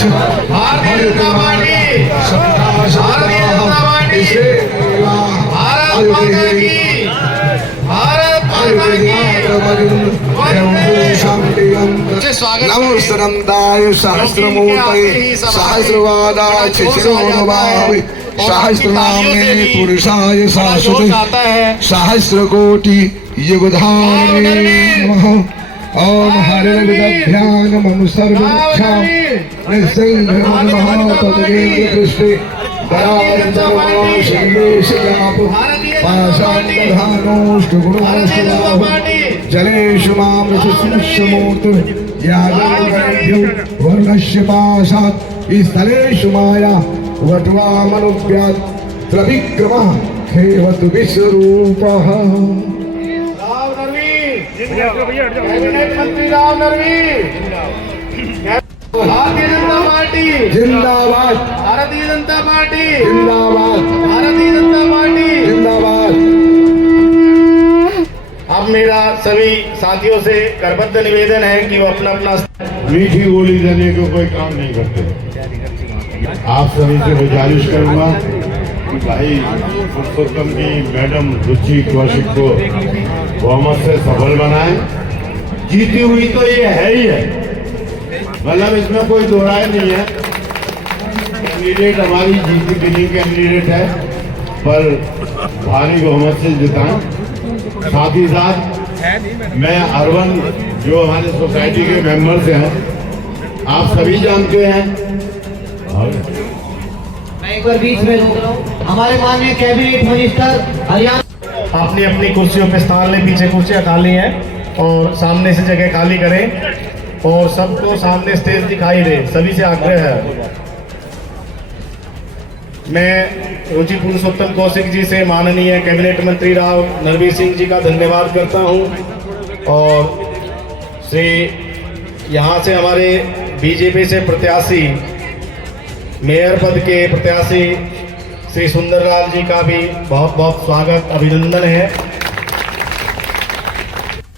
Bharatiya Janata party, Bharatiya Janata party, Bharat माता की, भारत माता की। नमोस्तनंदाय सहस्रमूर्तये सहस्रवादाय चिचिरोनुभावे सहस्रनाम्ने पुरुषाय शाश्वते सहस्रकोटि युगधारिणे नमः। ओम हरिर्विदभ्यां मम सर्वक्षां निस्संगमहापतये पृष्ठे जलेषु मामृतस्मुष्यमूर्ति वर्णस्य पाशात् स्थलेषु माया वटवामनुव्यात् प्रविक्रमः खेवतु विश्वरूपः। कैबिनेट मंत्री राव नरवी, भारतीय जनता पार्टी जिंदाबाद, भारतीय जनता पार्टी जिंदाबाद, भारतीय जनता पार्टी जिंदाबाद। अब मेरा सभी साथियों से करबद्ध निवेदन है कि वो अपना अपना मीठी गोली देने को कोई काम नहीं करते। आप सभी से गुजारिश करूंगा कि भाई पुरुषोत्तम की मैडम रुचि कौशिक को बहुमत से सफल बनाए। जीती हुई तो ये है ही है, मतलब इसमें कोई दो राय नहीं है। कैंडिडेट हमारी जीती विनिंग कैंडिडेट है, पर भारी बहुमत से जिताएं। साथ ही साथ मैं अर्बन जो हमारे सोसाइटी के मेंबर्स हैं, आप सभी जानते हैं। मैं एक बार बीच में रोक रहा हूँ। हमारे माननीय कैबिनेट मिनिस्टर हरियाणा, अपनी अपनी कुर्सियों पे स्थान लें, पीछे कुर्सियां खाली हैं और सामने से जगह खाली करें और सबको सामने स्टेज दिखाई दे, सभी से आग्रह है। मैं रुचि पुरुषोत्तम कौशिक जी से माननीय कैबिनेट मंत्री राव नरवीर सिंह जी का धन्यवाद करता हूं और से यहां से हमारे बीजेपी से प्रत्याशी मेयर पद के प्रत्याशी श्री सुंदरलाल जी का भी बहुत बहुत स्वागत अभिनंदन है।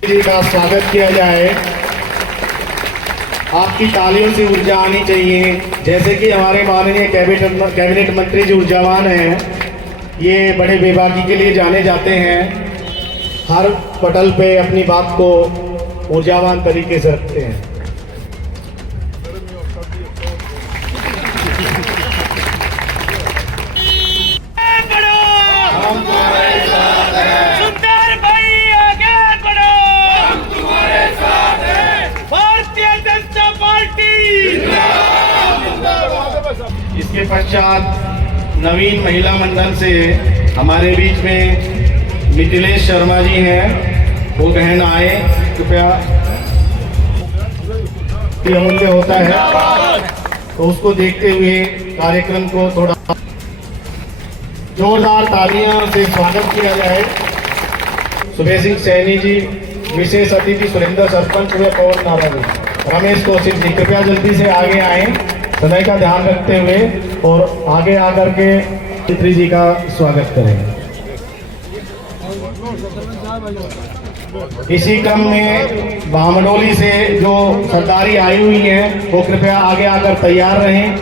जी का स्वागत किया जाए। आपकी तालियों से ऊर्जा आनी चाहिए। जैसे कि हमारे माननीय कैबिनेट मंत्री जी ऊर्जावान हैं, ये बड़े बेबाकी के लिए जाने जाते हैं, हर पटल पे अपनी बात को ऊर्जावान तरीके से रखते हैं। इसके पश्चात नवीन महिला मंडल से हमारे बीच में मिथिलेश शर्मा जी हैं, वो बहन आए कृपया। अमूल्य होता है तो उसको देखते हुए कार्यक्रम को थोड़ा जोरदार तालियां से स्वागत किया जाए। सुबह सिंह सैनी जी, विशेष अतिथि सुरेंद्र सरपंच व पवन नारायण, रमेश कौशिक जी कृपया जल्दी से आगे आए समय का ध्यान रखते हुए और आगे आकर के चित्री जी का स्वागत करें। इसी क्रम में बामडोली से जो सरदारी आई हुई हैं वो कृपया आगे आकर तैयार रहें,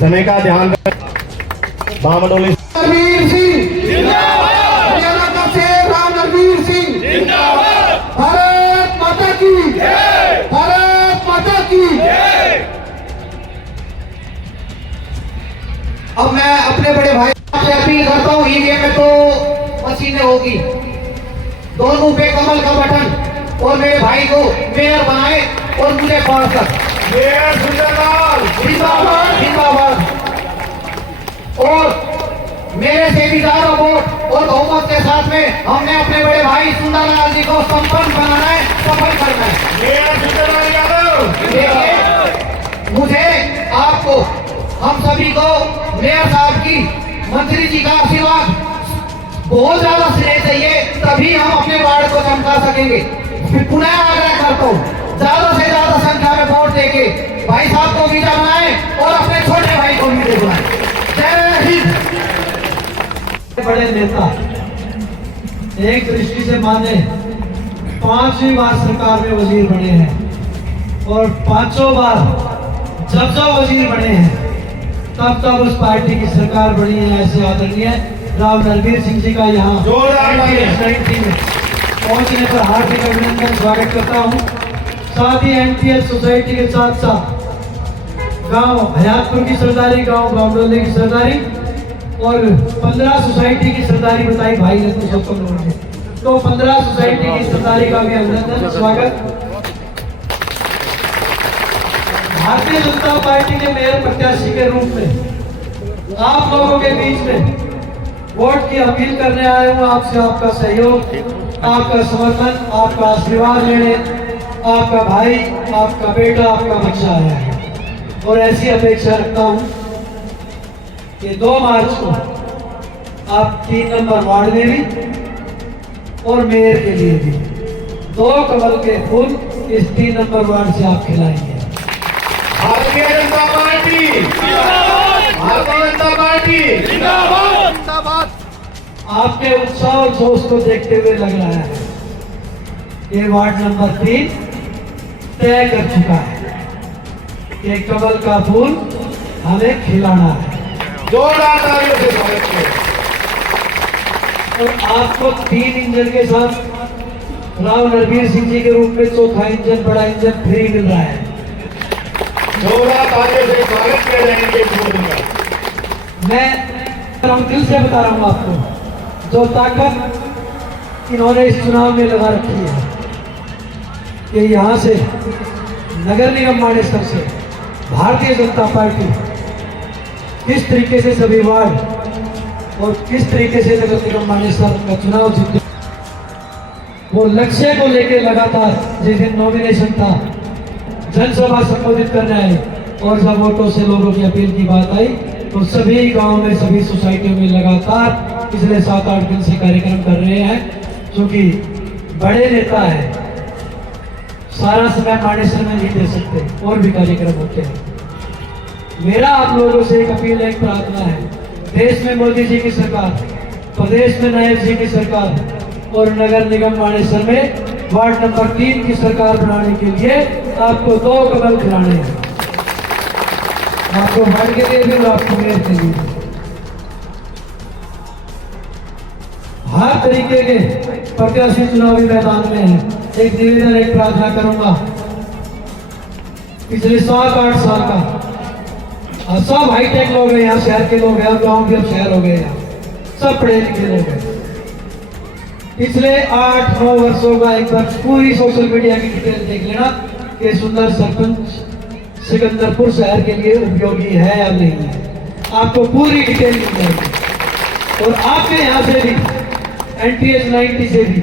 समय का ध्यान रखें। बामडोली नरवीर सिंह जिंदाबाद, हरियाणा का शेर राव नरवीर सिंह जिंदाबाद, भारत माता की जय, भारत माता की जय। अब मैं अपने बड़े भाई से अपील करता हूँ, ईवीएम में तो मशीनें होगी, दोनों पे कमल का बटन और मेरे भाई को मेयर बनाए और मुझे पास कर। मेयर जिंदाबाद जिंदाबाद जिंदाबाद। और मेरे से भी ज्यादा वोट और बहुमत के साथ में हमने अपने बड़े भाई सुंदरलाल जी को संपन्न बनाना है, सफल करना है। मेयर जिंदाबाद यादव। देखिए, मुझे आपको हम सभी को मेयर साहब की, मंत्री जी का आशीर्वाद बहुत ज्यादा स्नेह चाहिए, तभी हम अपने वार्ड को चमका सकेंगे। पुनः आग्रह करता हूँ, ज्यादा से ज्यादा संख्या में वोट देके भाई साहब को विजय बनाए और अपने छोटे भाई को विजय बनाए। जय हिंद। बड़े नेता एक दृष्टि से माने 5वीं बार सरकार में वजीर बने हैं और 5 बार जब जब वजीर बने हैं तब तब उस पार्टी की सरकार बनी है। ऐसे आदरणीय राव नरवीर सिंह जी का यहाँ में पहुंचने पर हार्दिक अभिनंदन स्वागत करता हूँ। साथ ही एनटीएच सोसाइटी के साथ साथ गांव हयातपुर की सरदारी, गांव बावडोले की सरदारी और 15 सोसाइटी की सरदारी बताई भाई ने पुरुषोत्तम लोगों ने, तो 15 सोसाइटी की सरदारी का भी अभिनंदन स्वागत। भारतीय जनता पार्टी के मेयर प्रत्याशी के रूप में आप लोगों के बीच में वोट की अपील करने आया हूँ। आपसे आपका सहयोग, आपका समर्थन, आपका आशीर्वाद लेने आपका भाई, आपका बेटा, आपका बच्चा आया है और ऐसी अपेक्षा रखता हूँ कि 2 मार्च को आप 3 नंबर वार्ड में भी और मेयर के लिए भी 2 कमल के फूल इस 3 नंबर वार्ड से आप खिलाएंगे। भारतीय जनता पार्टी भारतीय जनता पार्टी जिंदाबाद। आपके उत्साह और जोश को देखते हुए लग रहा है ये वार्ड नंबर 3 तय कर चुका है कि कमल का फूल हमें खिलाना है। जोरदार तालियों से स्वागत करें। और आपको 3 इंजन के साथ राव नरवीर सिंह जी के रूप में 4था इंजन, बड़ा इंजन फ्री मिल रहा है। जोरदार तालियों से स्वागत किया जाएंगे। मैं दिल से बता रहा हूँ आपको, जो ताकत इन्होंने इस चुनाव में लगा रखी है कि यहाँ से नगर निगम मानेसर से भारतीय जनता पार्टी किस तरीके से सभी वार्ड और किस तरीके से नगर निगम मानेसर का चुनाव जीते, वो लक्ष्य को लेकर लगातार जिस दिन नॉमिनेशन था जनसभा संबोधित करने आए और जब वोटों से लोगों की अपील की बात आई तो सभी गांव में, सभी सोसाइटियों में लगातार पिछले 7-8 दिन से कार्यक्रम कर रहे हैं। क्योंकि बड़े नेता है, सारा समय मानेसर में नहीं दे सकते और भी कार्यक्रम होते हैं। मेरा आप लोगों से एक अपील, एक प्रार्थना है, देश में मोदी जी की सरकार, प्रदेश में नायब जी की सरकार और नगर निगम मानेसर में वार्ड नंबर 3 की सरकार बनाने के लिए आपको 2 कमल खिलाने हैं। आपको वार्ड के लिए भी और आपको मेयर के लिए भी। हर तरीके के प्रत्याशी चुनावी मैदान में है। एक निवेदन, एक प्रार्थना करूंगा, पिछले 7-8 साल का सब हाईटेक लोग हैं यहाँ, शहर के लोग हैं, गांव के अब शहर हो गए यहाँ, सब पढ़े लिखे लोग हैं। पिछले 8-9 वर्षों का एक बार पूरी सोशल मीडिया की डिटेल देख लेना कि सुंदर सरपंच सिकंदरपुर शहर के लिए उपयोगी है या नहीं है, आपको पूरी डिटेल मिल जाएगी। और आपके यहाँ से भी NTH 90 से भी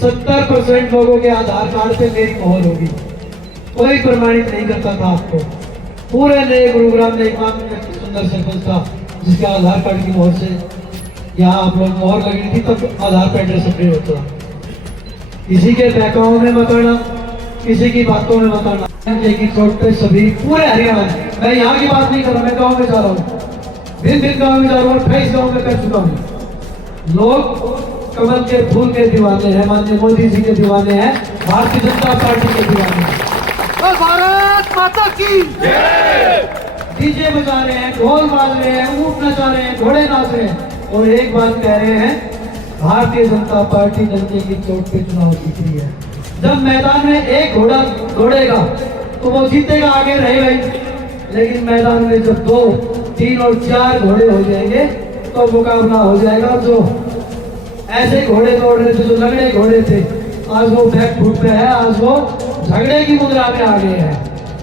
70% लोगों के आधार कार्ड पे मेरी मोहर होगी। कोई प्रमाणित नहीं करता था आपको। पूरे नए गुरुग्राम में एक सुंदर सरपंच था जिसके आधार कार्ड की मोहर से यहाँ आप लोग मोहर लगी थी, तब आधार पे एड्रेस अपडेट होता था। किसी के बहकावों में मत आना, किसी की बातों में मत आना। की चोट पे सभी पूरे हरियाणा, मैं यहाँ की बात नहीं कर रहा, मैं गाँव में जा रहा हूँ, भिन्न गाँव में जा रहा हूँ, 28 गाँव में कर चुका हूँ। लोग कमल के फूल के दीवाने हैं, माननीय मोदी जी के दीवाने हैं, भारतीय जनता पार्टी के दीवाने हैं। भारत माता की डीजे बजा रहे हैं, ढोल मार रहे हैं, ऊँट नचा रहे हैं, घोड़े नाच रहे हैं और एक बात कह रहे हैं, भारतीय जनता पार्टी जनता की चोट पे चुनाव जीत रही है। जब मैदान में एक घोड़ा दौड़ेगा तो वो जीतेगा, आगे रहेगा ही, लेकिन मैदान में जब 2, 3 और 4 घोड़े हो जाएंगे तो मुकाबला हो जाएगा। जो ऐसे घोड़े दौड़ रहे थे, जो लंगड़े घोड़े थे, आज वो बैक फुट पे है, आज वो झगड़े की मुद्रा में आ गए हैं,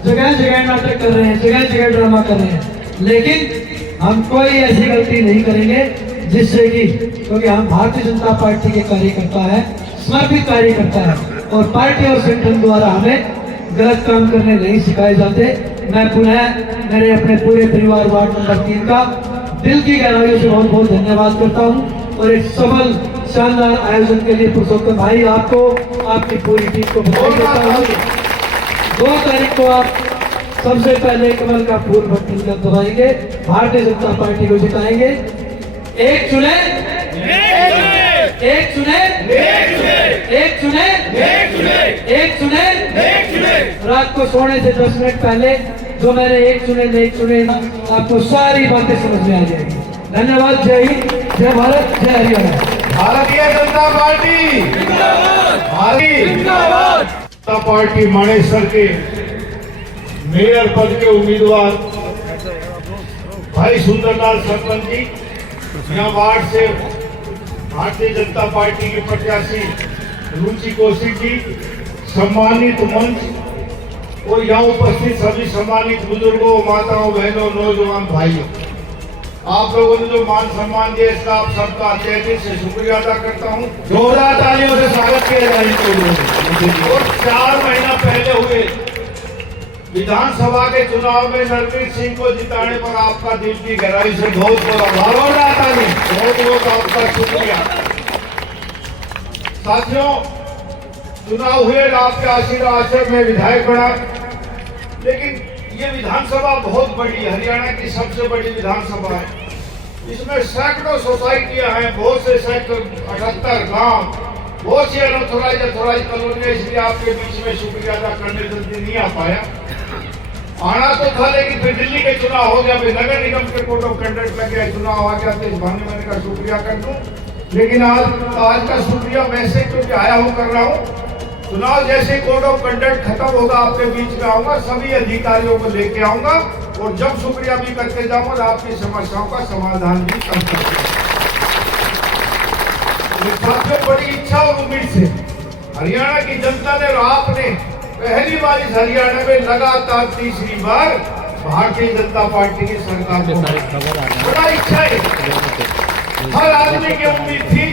जगह जगह नाटक कर रहे हैं, जगह जगह ड्रामा कर रहे हैं। लेकिन हम कोई ऐसी गलती नहीं करेंगे जिससे कि, क्योंकि हम भारतीय जनता पार्टी के कार्यकर्ता है, समर्पित कार्यकर्ता है और पार्टी और संगठन द्वारा हमें गलत काम करने नहीं सिखाए जाते। मैं पुनः मेरे अपने पूरे परिवार वार्ड नंबर 3 का दिल की गहराइयों से बहुत बहुत धन्यवाद करता हूं और एक सफल शानदार आयोजन के लिए पुरुषोत्तम भाई, आपको, आपकी पूरी टीम को बधाई देता हूँ। 2 तारीख को आप सबसे पहले कमल का फूल मिलकर दबाएंगे, भारतीय जनता पार्टी को जिताएंगे। एक चुने, एक चुने, एक चुने, एक चुने। रात को सोने से 10 मिनट पहले जो मैंने एक चुने एक चुने, आपको सारी बातें समझ में आ जाएगी। धन्यवाद। जय हिंद, जय भारत, जय हरियाणा। भारतीय जनता पार्टी, भारतीय जनता पार्टी मानेसर के मेयर पद के उम्मीदवार भाई सुंदरलाल सरपंच जी, यहाँ वार्ड से भारतीय जनता पार्टी के प्रत्याशी रुचि कौशिक जी, सम्मानित मंच और यहाँ उपस्थित सभी सम्मानित बुजुर्गों, माताओं, बहनों, नौजवान भाइयों, आप लोगों ने जो मान सम्मान दिया इसका आप सबका तहे दिल से शुक्रिया अदा करता हूँ। जोरदार तालियों से स्वागत किया जाए इनको लोगों। और 4 महीना पहले हुए विधानसभा के चुनाव में नरवीर सिंह को जिताने पर आपका दिल की गहराई से बहुत बहुत आभार। बहुत बहुत आपका शुक्रिया। साथियों, चुनाव हुए, आपके आशीर्वाद से मैं विधायक बना, लेकिन ये विधानसभा बहुत बड़ी है, हरियाणा की सबसे बड़ी विधानसभा है। इसमें सैकड़ों सोसाइटियां हैं, बहुत से सेक्टर, 78 गांव, बहुत सी अनऑथराइज कॉलोनियां, इसलिए आपके बीच में शुक्रिया अदा करने जल्दी नहीं आ पाया। आना तो था, लेकिन फिर दिल्ली के चुनाव हो गया, फिर नगर निगम के कोड ऑफ कंडक्ट लग गया, चुनाव आ गया, तो इस बहाने मैंने का शुक्रिया कर दूं। लेकिन आज का शुक्रिया वैसे क्योंकि आया हूं कर रहा हूं। चुनाव जैसे कोड ऑफ कंडक्ट खत्म होगा, आपके बीच में आऊंगा, सभी अधिकारियों को लेके आऊंगा और जब शुक्रिया भी करके जाऊंगा, आपकी समस्याओं का समाधान भी कर सकूंगा। साथियों, बड़ी इच्छा और उम्मीद से हरियाणा की जनता ने और आपने पहली बार इस हरियाणा में लगातार तीसरी बार भारतीय जनता पार्टी की सरकार को बड़ा इच्छा है। हर आदमी की उम्मीद थी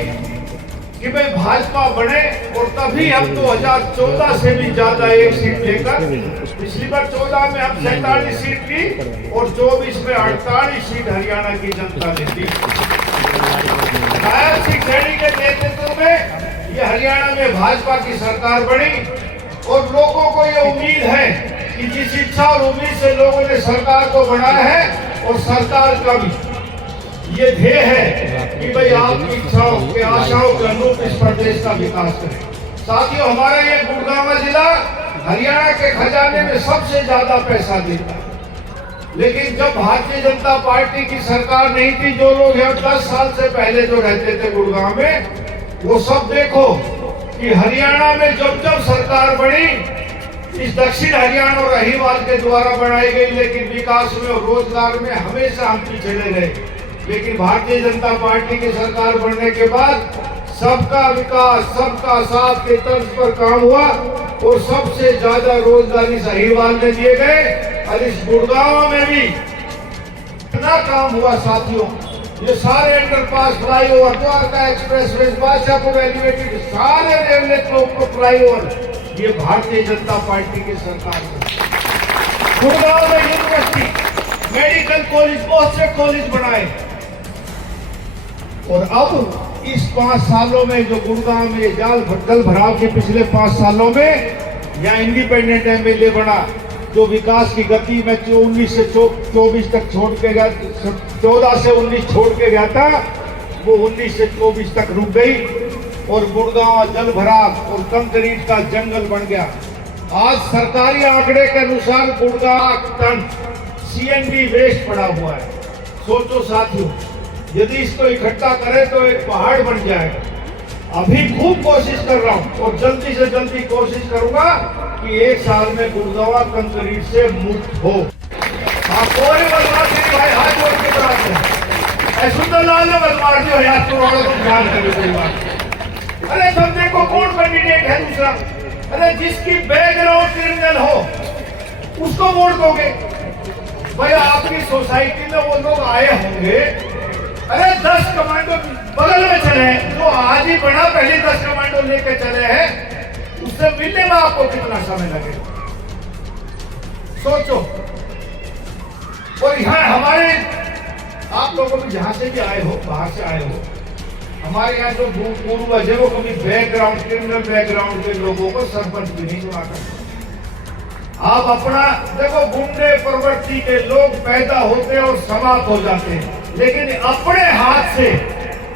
कि भाई भाजपा बने और तभी हम 2014 से भी ज्यादा एक सीट लेकर, पिछली बार 14 में हम 47 सीट ली और 24 में 48 सीट हरियाणा की जनता ने दी। नायब सिंह सैनी के नेतृत्व में ये हरियाणा में भाजपा की सरकार बनी और लोगों को ये उम्मीद है कि जिस इच्छा और उम्मीद से लोगों ने सरकार को बनाया है और सरकार का भी ये ध्येय है कि भाई आपकी इच्छाओं के आशाओं के अनुरूप इस प्रदेश का विकास करें। साथियों, हमारा ये गुड़गांव जिला हरियाणा के खजाने में सबसे ज्यादा पैसा देता है, लेकिन जब भारतीय जनता पार्टी की सरकार नहीं थी, जो लोग यहाँ 10 साल से पहले जो रहते थे गुड़गांव में, वो सब देखो कि हरियाणा में जब जब सरकार बनी, इस दक्षिण हरियाणा और अहिवाल के द्वारा बनाई गई, लेकिन विकास में और रोजगार में हमेशा हम पीछे रहे। लेकिन भारतीय जनता पार्टी की सरकार बनने के बाद सबका विकास, सबका साथ के तर्ज पर काम हुआ और सबसे ज्यादा रोजगार इस अहिवाल में दिए गए और इस गुड़गांव में भी इतना काम हुआ। साथियों, ये सारे underpass, flyover, Dwarka expressway, Badshahpur elevated, सारे रेलवे फ्लाईओवर ये भारतीय जनता पार्टी की सरकार है। गुड़गांव में यूनिवर्सिटी, मेडिकल कॉलेज, बहुत से कॉलेज बनाए और अब इस 5 सालों में जो गुड़गांव में जल भराव के पिछले 5 सालों में यहाँ इंडिपेंडेंट एमएलए बना, जो विकास की गति में 19 से 24 तक छोड़ के गया, 14 से 19 छोड़ के गया था, वो 19 से 24 तक रुक गई और गुड़गांव जल भराव और कंक्रीट का जंगल बन गया। आज सरकारी आंकड़े के अनुसार गुड़गांव टन सीएनडी वेस्ट पड़ा हुआ है। सोचो साथियों, यदि इसको इकट्ठा करें तो एक पहाड़ बन जाएगा। अभी खूब कोशिश कर रहा हूं और जल्दी से जल्दी कोशिश करूंगा कि 1 साल में गुड़गांव कंक्रीट से मुक्त हो। आप कोई बदमाश नहीं भाई, हाथ जोड़ के कराते हैं। सुंदरलाल ने बदमाश जो है तो ध्यान करें कोई बात। अरे तुम देखो कौन कैंडिडेट है दूसरा, अरे जिसकी बैकग्राउंड क्रिमिनल हो उसको वोट दोगे भाई। आपकी सोसाइटी में वो लोग आए होंगे, अरे 10 कमांडो बगल में चले हैं, जो आज ही बना, पहले 10 कमांडो लेके चले हैं, उससे मिलने में आपको कितना समय लगेगा सोचो। और यहाँ हमारे आप लोगों भी जहां से भी आए हो, बाहर से आए हो, हमारे यहाँ जो पूर्वज है वो कभी बैकग्राउंड, क्रिमिनल बैकग्राउंड के लोगों को सरपंच भी नहीं चुना करते। आप अपना देखो, गुंडे प्रवृत्ति के लोग पैदा होते और समाप्त हो जाते हैं, लेकिन अपने हाथ से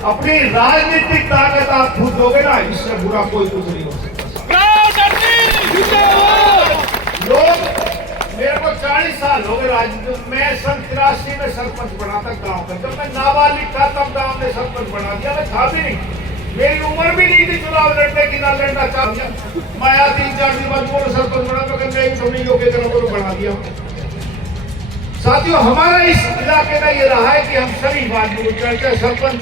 अपनी राजनीतिक ताकत आप खुद दोगे ना, इससे बुरा कोई कुछ नहीं हो सकता। लोग मेरे को 40 साल हो गए राजनीति में। मैं सन 83 में सरपंच बना था गाँव का। जब मैं नाबालिग था तब गाँव ने सरपंच बना दिया। मैं था भी नहीं, मेरी उम्र भी नहीं थी चुनाव लड़ने की, ना लड़ना चाह दिया। मैं 3-4 दिन बाद वो सरपंच बना तो मैं भी योग्य तरह बना दिया। साथियों, हमारा इस इलाके का ये रहा है कि हम सभी बात सरपंच